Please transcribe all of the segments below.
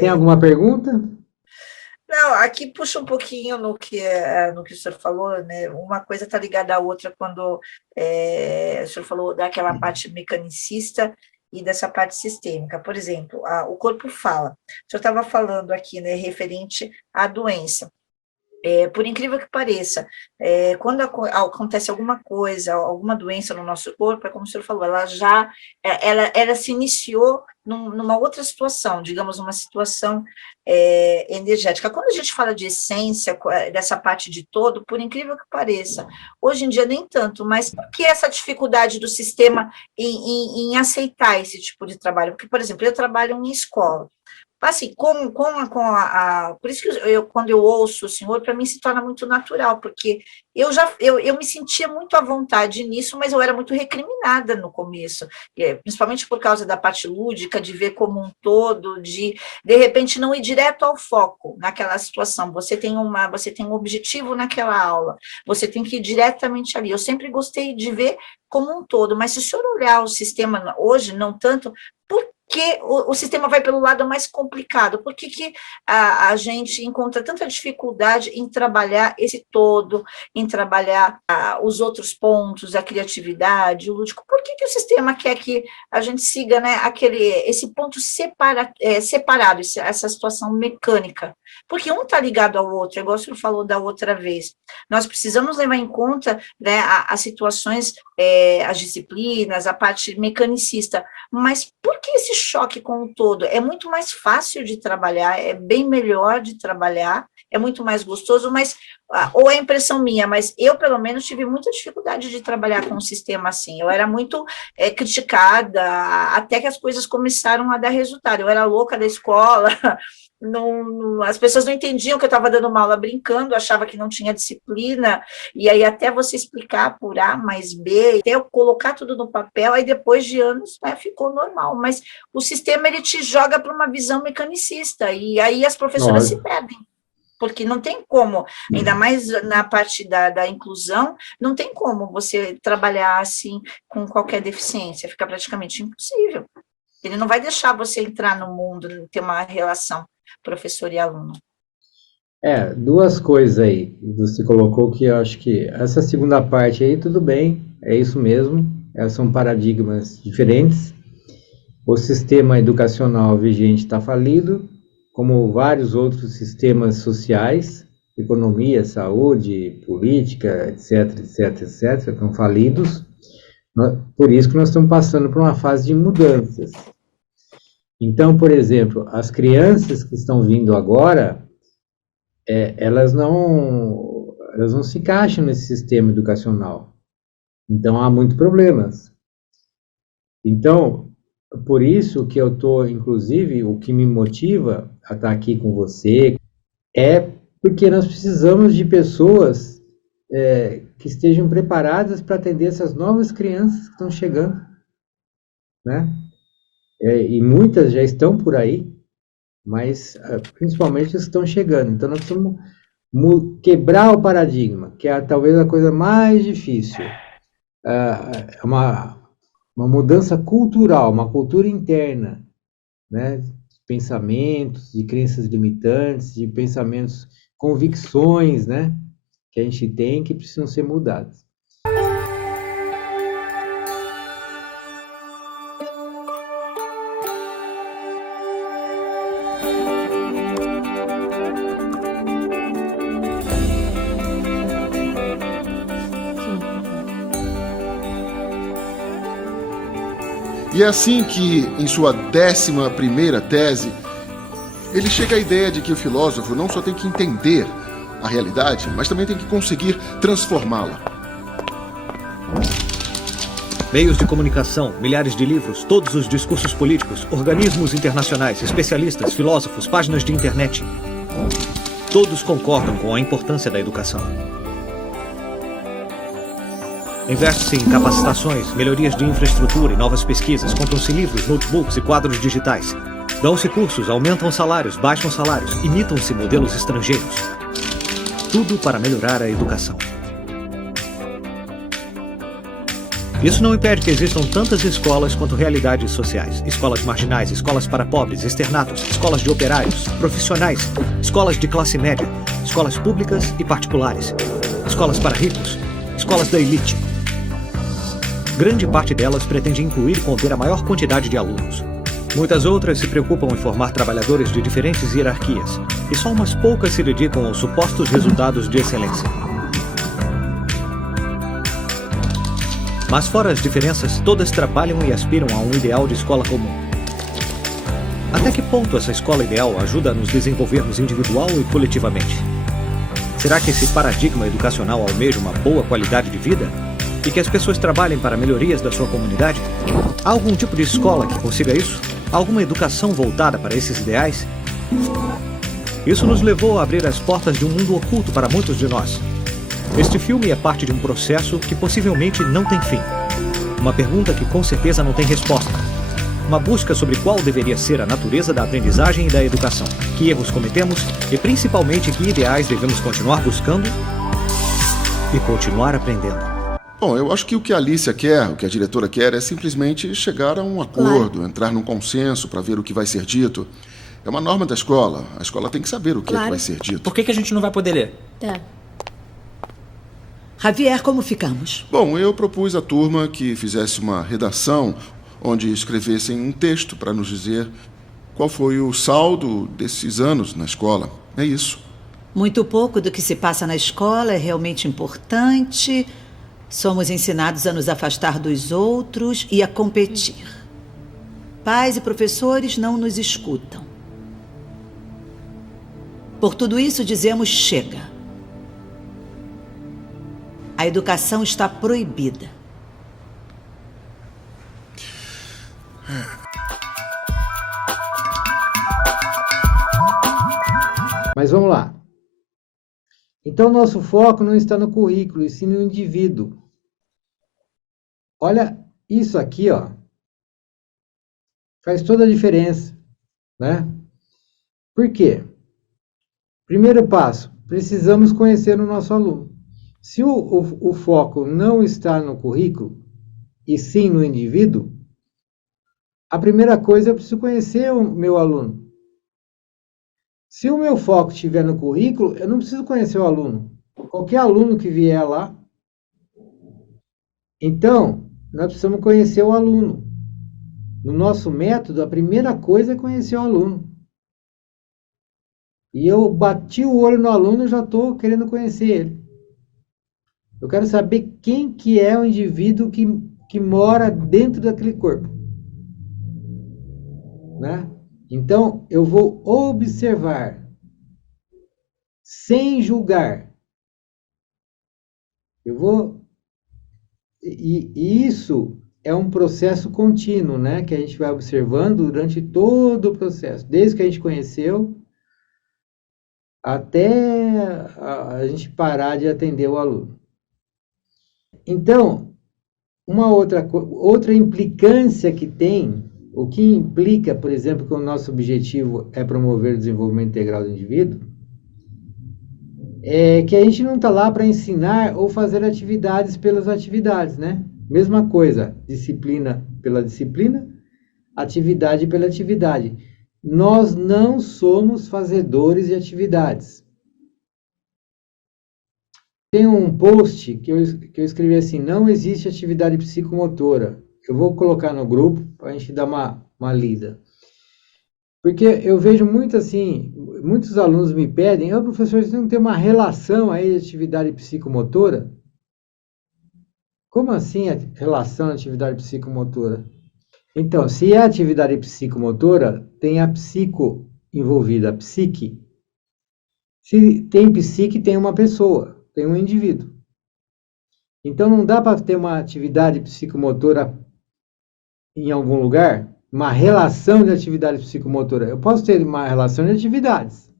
tem alguma pergunta? Não, aqui puxa um pouquinho no que o senhor falou, né? Uma coisa está ligada à outra quando o senhor falou daquela parte mecanicista e dessa parte sistêmica. Por exemplo, o corpo fala. O senhor estava falando aqui, né, referente à doença. Por incrível que pareça, quando acontece alguma coisa, alguma doença no nosso corpo, é como o senhor falou, ela se iniciou numa outra situação, digamos, uma situação energética. Quando a gente fala de essência, dessa parte de todo, por incrível que pareça, hoje em dia nem tanto, mas por que essa dificuldade do sistema em aceitar esse tipo de trabalho? Porque, por exemplo, eu trabalho em escola. Assim, por isso que quando eu ouço o senhor, para mim se torna muito natural, porque eu me sentia muito à vontade nisso, mas eu era muito recriminada no começo, principalmente por causa da parte lúdica, de ver como um todo, de repente não ir direto ao foco naquela situação. Você tem um objetivo naquela aula, você tem que ir diretamente ali. Eu sempre gostei de ver como um todo, mas se o senhor olhar o sistema hoje, não tanto, que o sistema vai pelo lado mais complicado? Por que a gente encontra tanta dificuldade em trabalhar esse todo, em trabalhar os outros pontos, a criatividade, o lúdico? Por que o sistema quer que a gente siga, né, esse ponto separado, essa situação mecânica? Porque um está ligado ao outro, igual o senhor falou da outra vez. Nós precisamos levar em conta, né, as situações, as disciplinas, a parte mecanicista, mas por que esse choque com o todo? É muito mais fácil de trabalhar, é bem melhor de trabalhar, é muito mais gostoso, mas, ou é impressão minha, mas eu, pelo menos, tive muita dificuldade de trabalhar com um sistema assim. Eu era muito criticada, até que as coisas começaram a dar resultado. Eu era louca da escola, as pessoas não entendiam que eu estava dando uma aula brincando, achava que não tinha disciplina, e aí até você explicar por A mais B, até eu colocar tudo no papel, aí depois de anos, né, ficou normal, mas o sistema ele te joga para uma visão mecanicista, e aí as professoras se Lógico. perdem, porque não tem como, ainda mais na parte da inclusão, não tem como você trabalhar assim com qualquer deficiência, fica praticamente impossível. Ele não vai deixar você entrar no mundo, ter uma relação professor e aluno. Duas coisas aí. Você colocou que eu acho que essa segunda parte aí, tudo bem, é isso mesmo. São paradigmas diferentes. O sistema educacional vigente está falido, como vários outros sistemas sociais, economia, saúde, política, etc, etc, etc, estão falidos. Por isso que nós estamos passando por uma fase de mudanças. Então, por exemplo, as crianças que estão vindo agora, elas não se encaixam nesse sistema educacional. Então, há muitos problemas. Então, por isso que eu estou, inclusive, o que me motiva a estar aqui com você é porque nós precisamos de pessoas que estejam preparadas para atender essas novas crianças que estão chegando, né? E muitas já estão por aí, mas principalmente estão chegando. Então, nós precisamos quebrar o paradigma, que é talvez a coisa mais difícil. É uma mudança cultural, uma cultura interna, né? De pensamentos, de crenças limitantes, de pensamentos, convicções, né? Que a gente tem que precisam ser mudadas. E é assim que, em sua 11ª tese, ele chega à ideia de que o filósofo não só tem que entender a realidade, mas também tem que conseguir transformá-la. Meios de comunicação, milhares de livros, todos os discursos políticos, organismos internacionais, especialistas, filósofos, páginas de internet. Todos concordam com a importância da educação. Investe-se em capacitações, melhorias de infraestrutura e novas pesquisas, compram-se livros, notebooks e quadros digitais. Dão-se cursos, aumentam salários, baixam salários, imitam-se modelos estrangeiros. Tudo para melhorar a educação. Isso não impede que existam tantas escolas quanto realidades sociais. Escolas marginais, escolas para pobres, externatos, escolas de operários, profissionais, escolas de classe média, escolas públicas e particulares, escolas para ricos, escolas da elite. Grande parte delas pretende incluir e conter a maior quantidade de alunos. Muitas outras se preocupam em formar trabalhadores de diferentes hierarquias, e só umas poucas se dedicam aos supostos resultados de excelência. Mas fora as diferenças, todas trabalham e aspiram a um ideal de escola comum. Até que ponto essa escola ideal ajuda a nos desenvolvermos individual e coletivamente? Será que esse paradigma educacional almeja uma boa qualidade de vida? E que as pessoas trabalhem para melhorias da sua comunidade? Há algum tipo de escola que consiga isso? Alguma educação voltada para esses ideais? Isso nos levou a abrir as portas de um mundo oculto para muitos de nós. Este filme é parte de um processo que possivelmente não tem fim. Uma pergunta que com certeza não tem resposta. Uma busca sobre qual deveria ser a natureza da aprendizagem e da educação. Que erros cometemos e principalmente que ideais devemos continuar buscando e continuar aprendendo. Bom, eu acho que o que a Alicia quer, o que a diretora quer, é simplesmente chegar a um acordo, entrar num consenso para ver o que vai ser dito. É uma norma da escola. A escola tem que saber o que é que vai ser dito. Por que a gente não vai poder ler? Tá. Javier, como ficamos? Bom, eu propus à turma que fizesse uma redação onde escrevessem um texto para nos dizer qual foi o saldo desses anos na escola. É isso. Muito pouco do que se passa na escola é realmente importante. Somos ensinados a nos afastar dos outros e a competir. Pais e professores não nos escutam. Por tudo isso, dizemos chega. A educação está proibida. Mas vamos lá. Então, nosso foco não está no currículo, e sim no indivíduo. Olha, isso aqui, ó, faz toda a diferença, né? Por quê? Primeiro passo, precisamos conhecer o nosso aluno. Se o foco não está no currículo, e sim no indivíduo, a primeira coisa, eu preciso conhecer o meu aluno. Se o meu foco estiver no currículo, eu não preciso conhecer o aluno. Qualquer aluno que vier lá. Então, nós precisamos conhecer o aluno. No nosso método, a primeira coisa é conhecer o aluno. E eu bati o olho no aluno e já estou querendo conhecer ele. Eu quero saber quem que é o indivíduo que mora dentro daquele corpo. Né? Então, eu vou observar, sem julgar. E isso é um processo contínuo, né? Que a gente vai observando durante todo o processo, desde que a gente conheceu, até a gente parar de atender o aluno. Então, uma outra implicância que tem, o que implica, por exemplo, que o nosso objetivo é promover o desenvolvimento integral do indivíduo, é que a gente não está lá para ensinar ou fazer atividades pelas atividades, né? Mesma coisa, disciplina pela disciplina, atividade pela atividade. Nós não somos fazedores de atividades. Tem um post que eu escrevi assim, não existe atividade psicomotora. Eu vou colocar no grupo para a gente dar uma lida. Porque eu vejo muito assim, muitos alunos me pedem, professor, você não tem uma relação aí de atividade psicomotora? Como assim a relação de atividade psicomotora? Então, se é atividade psicomotora, tem a psico envolvida, a psique. Se tem psique, tem uma pessoa. Tem um indivíduo. Então, não dá para ter uma atividade psicomotora em algum lugar, uma relação de atividade psicomotora. Eu posso ter uma relação de atividades.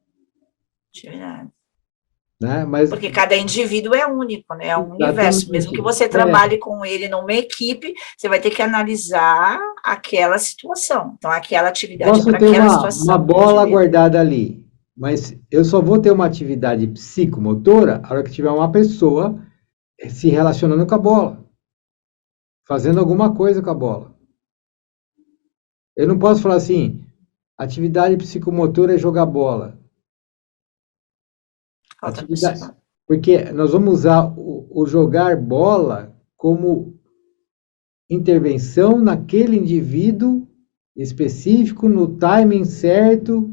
Né? Mas, porque cada indivíduo é único, né? É um universo. Mesmo que você trabalhe com ele numa equipe, você vai ter que analisar aquela situação. Então, aquela atividade para aquela situação. Uma bola guardada ali. Mas eu só vou ter uma atividade psicomotora a hora que tiver uma pessoa se relacionando com a bola. fazendo alguma coisa com a bola. Eu não posso falar assim, atividade psicomotora é jogar bola. Falta Atividade, aproximar. porque nós vamos usar o jogar bola como intervenção naquele indivíduo específico, no timing certo.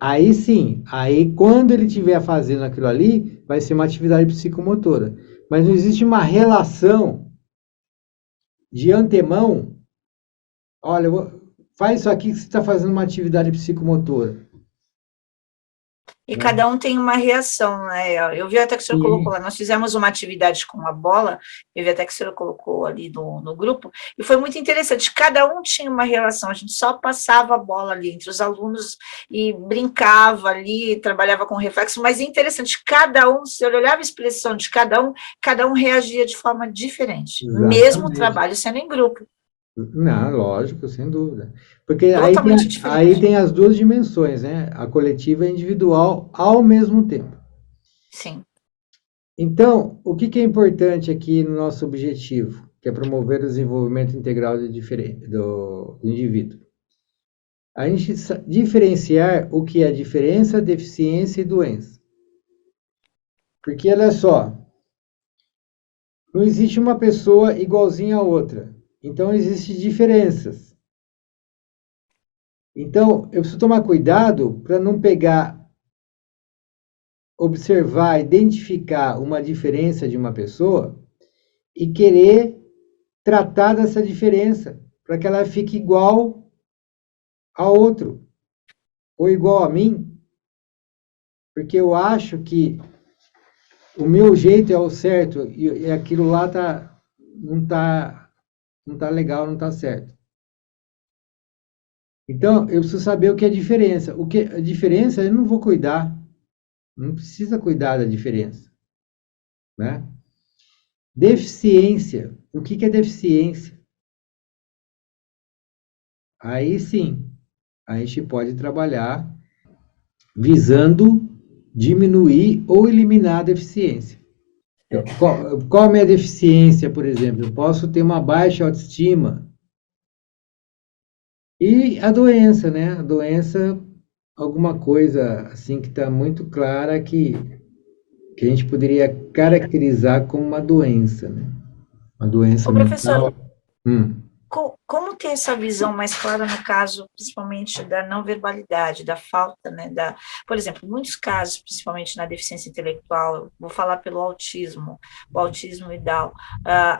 Aí sim, aí quando ele estiver fazendo aquilo ali, vai ser uma atividade psicomotora. Mas não existe uma relação de antemão. Olha, faz isso aqui que você está fazendo uma atividade psicomotora. E Né? cada um tem uma reação, né? Eu vi até que o senhor colocou Sim. lá, nós fizemos uma atividade com a bola, eu vi até que o senhor colocou ali no grupo, e foi muito interessante, cada um tinha uma relação, a gente só passava a bola ali entre os alunos e brincava ali, trabalhava com reflexo, mas é interessante, cada um, se eu olhava a expressão de cada um reagia de forma diferente, mesmo o Exatamente. trabalho sendo em grupo, Não, lógico, sem dúvida. Porque totalmente aí diferente. tem as duas dimensões, né? A coletiva e a individual ao mesmo tempo. Sim. Então, o que é importante aqui no nosso objetivo, que é promover o desenvolvimento integral do indivíduo? A gente diferenciar o que é diferença, deficiência e doença. Porque, olha só, não existe uma pessoa igualzinha a outra. Então, existem diferenças. Então, eu preciso tomar cuidado para não pegar, observar, identificar uma diferença de uma pessoa e querer tratar dessa diferença para que ela fique igual a outro ou igual a mim, porque eu acho que o meu jeito é o certo e aquilo lá não tá legal, não tá certo. Então, eu preciso saber o que é diferença. O que a diferença eu não vou cuidar. Não precisa cuidar da diferença, né? Deficiência. O que é deficiência? Aí sim, a gente pode trabalhar visando diminuir ou eliminar a deficiência. Então, qual a minha deficiência, por exemplo? Eu posso ter uma baixa autoestima. E a doença, né? A doença, alguma coisa assim que está muito clara que a gente poderia caracterizar como uma doença, né? Uma doença Ô, professor, mental. Hum. como ter essa visão mais clara no caso, principalmente da não verbalidade, da falta, né, por exemplo, em muitos casos, principalmente na deficiência intelectual, vou falar pelo autismo, o autismo e Down,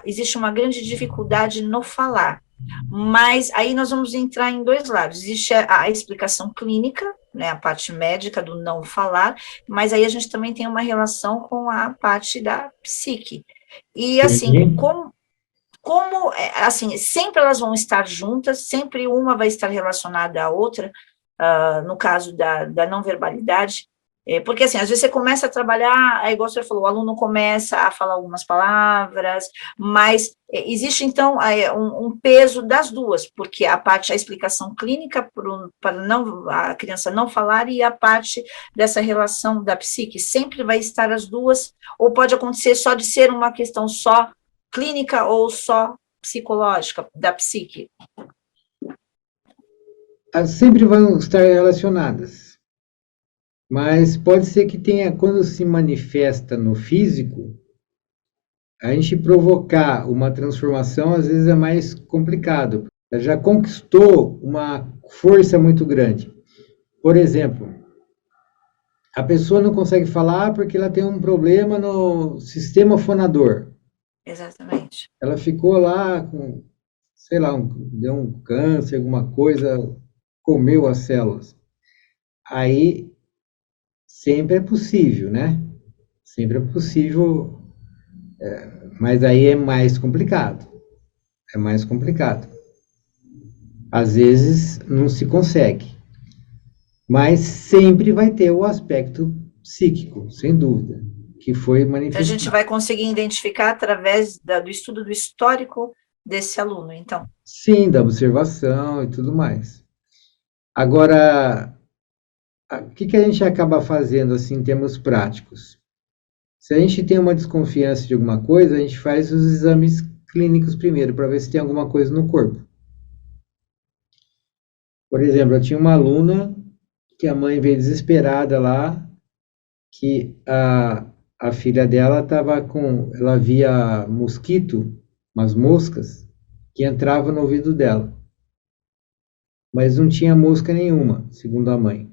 existe uma grande dificuldade no falar, mas aí nós vamos entrar em dois lados, existe a explicação clínica, né, a parte médica do não falar, mas aí a gente também tem uma relação com a parte da psique, e assim, Sim. assim, sempre elas vão estar juntas, sempre uma vai estar relacionada à outra, no caso da não verbalidade, porque assim, às vezes você começa a trabalhar, é igual você falou, o aluno começa a falar algumas palavras, mas existe então um peso das duas, porque a explicação clínica para não, a criança não falar e a parte dessa relação da psique, sempre vai estar as duas, ou pode acontecer só de ser uma questão só clínica ou só psicológica, da psique? Elas sempre vão estar relacionadas, mas pode ser que tenha, quando se manifesta no físico, a gente provocar uma transformação às vezes é mais complicado. Ela já conquistou uma força muito grande. Por exemplo, a pessoa não consegue falar porque ela tem um problema no sistema fonador. Exatamente. Ela ficou lá com, sei lá, deu um câncer, alguma coisa, comeu as células. Aí sempre é possível, né? Sempre é possível, mas aí é mais complicado. É mais complicado. Às vezes não se consegue, mas sempre vai ter o aspecto psíquico, sem dúvida, que foi Então, a gente manifestado. vai conseguir identificar através do estudo do histórico desse aluno, então. Sim, da observação e tudo mais. Agora, o que a gente acaba fazendo assim em termos práticos? Se a gente tem uma desconfiança de alguma coisa, a gente faz os exames clínicos primeiro, para ver se tem alguma coisa no corpo. Por exemplo, eu tinha uma aluna que a mãe veio desesperada lá, que a filha dela ela via mosquito, umas moscas, que entravam no ouvido dela. Mas não tinha mosca nenhuma, segundo a mãe.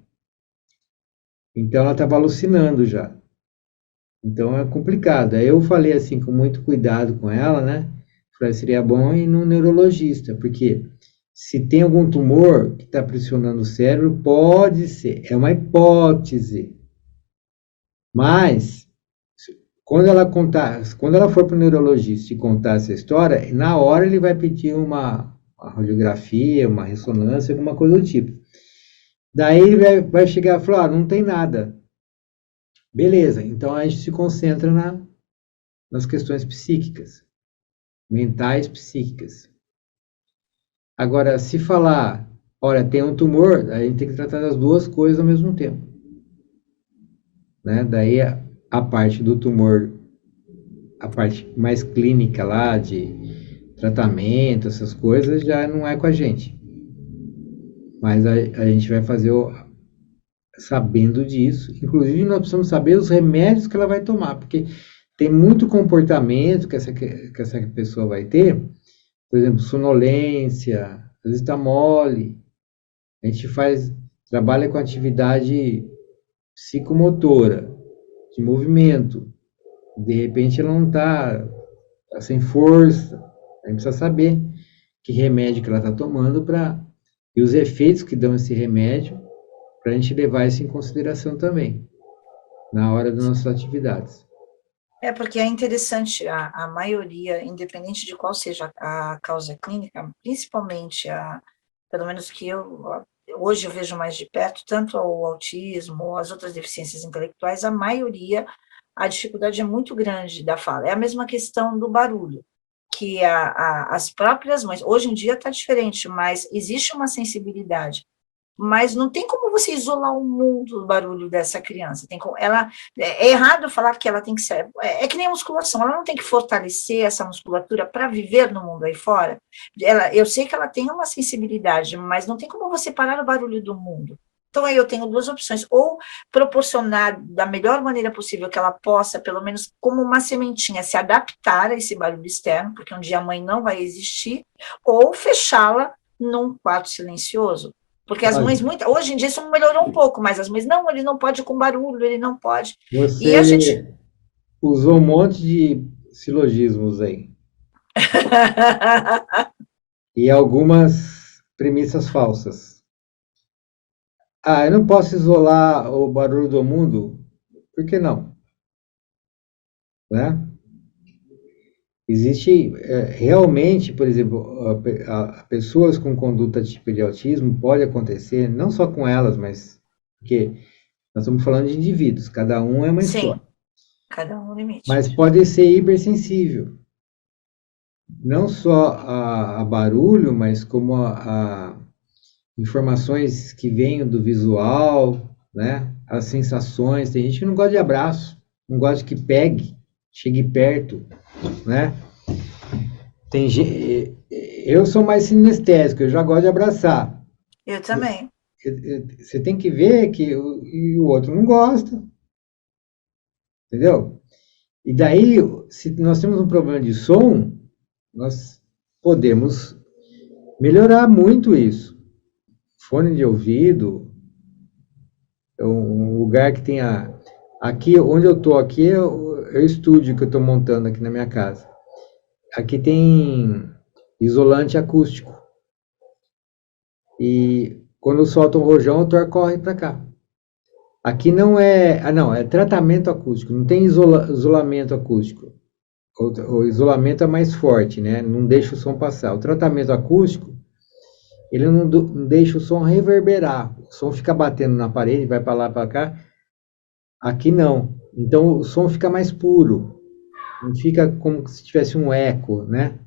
Então ela estava alucinando já. Então é complicado. Aí eu falei assim, com muito cuidado com ela, né? Falei, seria bom ir no neurologista, porque se tem algum tumor que está pressionando o cérebro, pode ser, é uma hipótese. Mas, quando ela for para o neurologista e contar essa história, na hora ele vai pedir uma radiografia, uma ressonância, alguma coisa do tipo. Daí ele vai chegar e falar, não tem nada. Beleza, então a gente se concentra nas questões psíquicas, mentais psíquicas. Agora, se falar, olha, tem um tumor, a gente tem que tratar das duas coisas ao mesmo tempo. Né? Daí a parte do tumor, a parte mais clínica lá, de tratamento, essas coisas, já não é com a gente. Mas a gente vai fazer sabendo disso. Inclusive, nós precisamos saber os remédios que ela vai tomar, porque tem muito comportamento que essa pessoa vai ter, por exemplo, sonolência, às vezes está mole. A gente trabalha com atividade psicomotora, de movimento. De repente ela não está sem força. A gente precisa saber que remédio que ela está tomando e os efeitos que dão esse remédio, para a gente levar isso em consideração também, na hora das nossas atividades. Porque é interessante, a maioria, independente de qual seja a causa clínica, principalmente, pelo menos que hoje eu vejo mais de perto, tanto o autismo ou as outras deficiências intelectuais, a maioria, a dificuldade é muito grande da fala. É a mesma questão do barulho, que as próprias mães, hoje em dia está diferente, mas existe uma sensibilidade. Mas não tem como você isolar o mundo do barulho dessa criança. É errado falar que ela tem que ser... É que nem a musculação, ela não tem que fortalecer essa musculatura para viver no mundo aí fora. Eu sei que ela tem uma sensibilidade, mas não tem como você parar o barulho do mundo. Então, aí eu tenho duas opções, ou proporcionar da melhor maneira possível que ela possa, pelo menos como uma sementinha, se adaptar a esse barulho externo, porque um dia a mãe não vai existir, ou fechá-la num quarto silencioso. Porque as mães, hoje em dia isso melhorou um pouco, mas as mães, não, ele não pode com barulho, ele não pode. Você e a gente usou um monte de silogismos aí. E algumas premissas falsas. Eu não posso isolar o barulho do mundo? Por que não? Né? Existe realmente, por exemplo, pessoas com conduta típica de autismo, pode acontecer, não só com elas, mas porque nós estamos falando de indivíduos, cada um é uma história. Sim, cada um no limite. Mas pode ser hipersensível. Não só a barulho, mas como a informações que vêm do visual, né? As sensações. Tem gente que não gosta de abraço, não gosta que pegue, chegue perto, né? Eu sou mais sinestésico, eu já gosto de abraçar. Eu também. Você tem que ver que o outro não gosta. Entendeu? E daí, se nós temos um problema de som, nós podemos melhorar muito isso. Fone de ouvido, um lugar que tenha... Aqui, onde eu estou, aqui é o estúdio que eu estou montando aqui na minha casa. Aqui tem isolante acústico. E quando solta um rojão, o Thor corre para cá. Aqui não é... não, é tratamento acústico, não tem isolamento acústico. O isolamento é mais forte, né? Não deixa o som passar. O tratamento acústico, ele não deixa o som reverberar. O som fica batendo na parede, vai para lá, para cá. Aqui não. Então o som fica mais puro. Não fica como se tivesse um eco, né?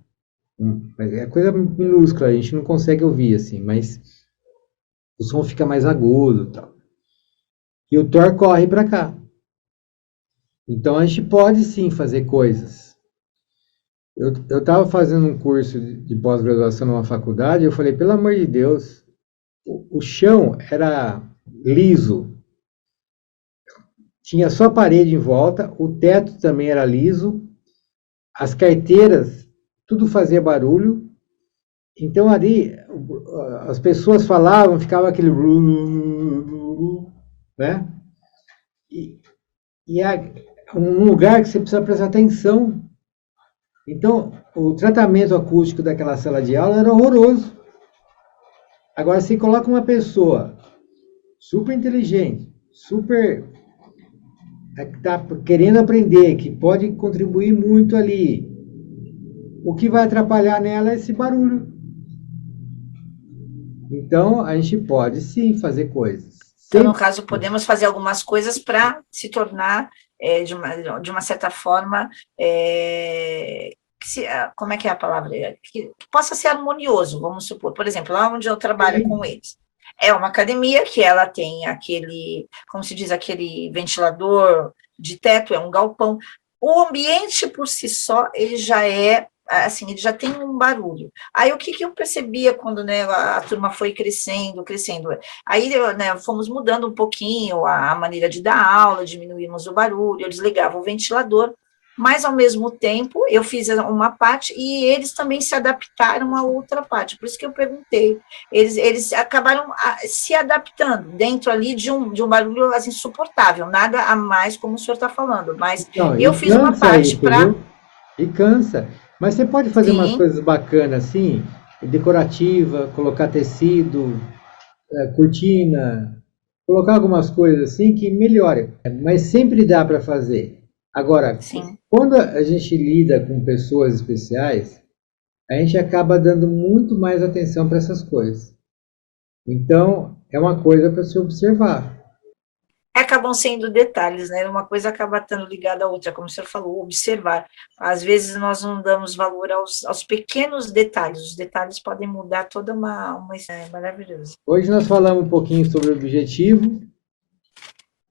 É coisa minúscula, a gente não consegue ouvir assim, mas o som fica mais agudo e tal. E o Thor corre para cá. Então a gente pode sim fazer coisas. Eu estava fazendo um curso de pós-graduação numa faculdade, eu falei, pelo amor de Deus, o chão era liso, tinha só parede em volta, o teto também era liso, as carteiras, tudo fazia barulho, então ali as pessoas falavam, ficava aquele... né? E é um lugar que você precisa prestar atenção. Então, o tratamento acústico daquela sala de aula era horroroso. Agora, se coloca uma pessoa super inteligente, super que está querendo aprender, que pode contribuir muito ali, o que vai atrapalhar nela é esse barulho. Então, a gente pode sim fazer coisas. Então, no caso, podemos fazer algumas coisas para se tornar, de uma certa forma, como é que é a palavra? Que possa ser harmonioso, vamos supor. Por exemplo, lá onde eu trabalho com eles, é uma academia que ela tem aquele, como se diz, aquele ventilador de teto, é um galpão. O ambiente por si só, ele já é, assim, ele já tem um barulho. Aí o que eu percebia quando, né, a turma foi crescendo, aí, né, fomos mudando um pouquinho a maneira de dar aula, diminuímos o barulho, eu desligava o ventilador, mas, ao mesmo tempo, eu fiz uma parte e eles também se adaptaram a outra parte. Por isso que eu perguntei. Eles acabaram se adaptando dentro ali de um barulho assim, insuportável, nada a mais, como o senhor está falando. Mas não, eu fiz uma parte para... E cansa. Mas você pode fazer Sim. umas coisas bacanas assim, decorativa, colocar tecido, cortina, colocar algumas coisas assim que melhorem. Mas sempre dá para fazer. Agora, Sim. quando a gente lida com pessoas especiais, a gente acaba dando muito mais atenção para essas coisas. Então, é uma coisa para se observar. Acabam sendo detalhes, né? Uma coisa acaba estando ligada à outra, como o senhor falou, observar. Às vezes nós não damos valor aos pequenos detalhes, os detalhes podem mudar toda uma... É maravilhoso. Hoje nós falamos um pouquinho sobre o objetivo,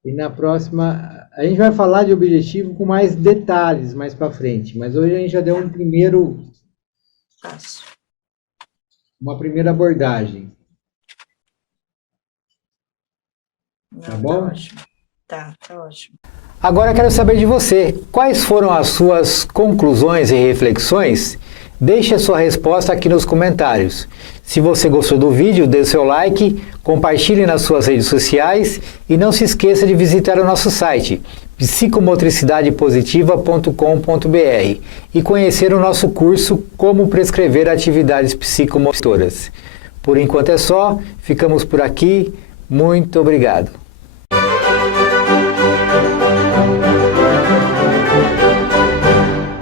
e na próxima a gente vai falar de objetivo com mais detalhes mais para frente, mas hoje a gente já deu uma primeira abordagem. Tá bom? Tá ótimo. Tá ótimo. Agora eu quero saber de você. Quais foram as suas conclusões e reflexões? Deixe a sua resposta aqui nos comentários. Se você gostou do vídeo, dê seu like, compartilhe nas suas redes sociais e não se esqueça de visitar o nosso site psicomotricidadepositiva.com.br e conhecer o nosso curso Como Prescrever Atividades Psicomotoras. Por enquanto é só, ficamos por aqui. Muito obrigado.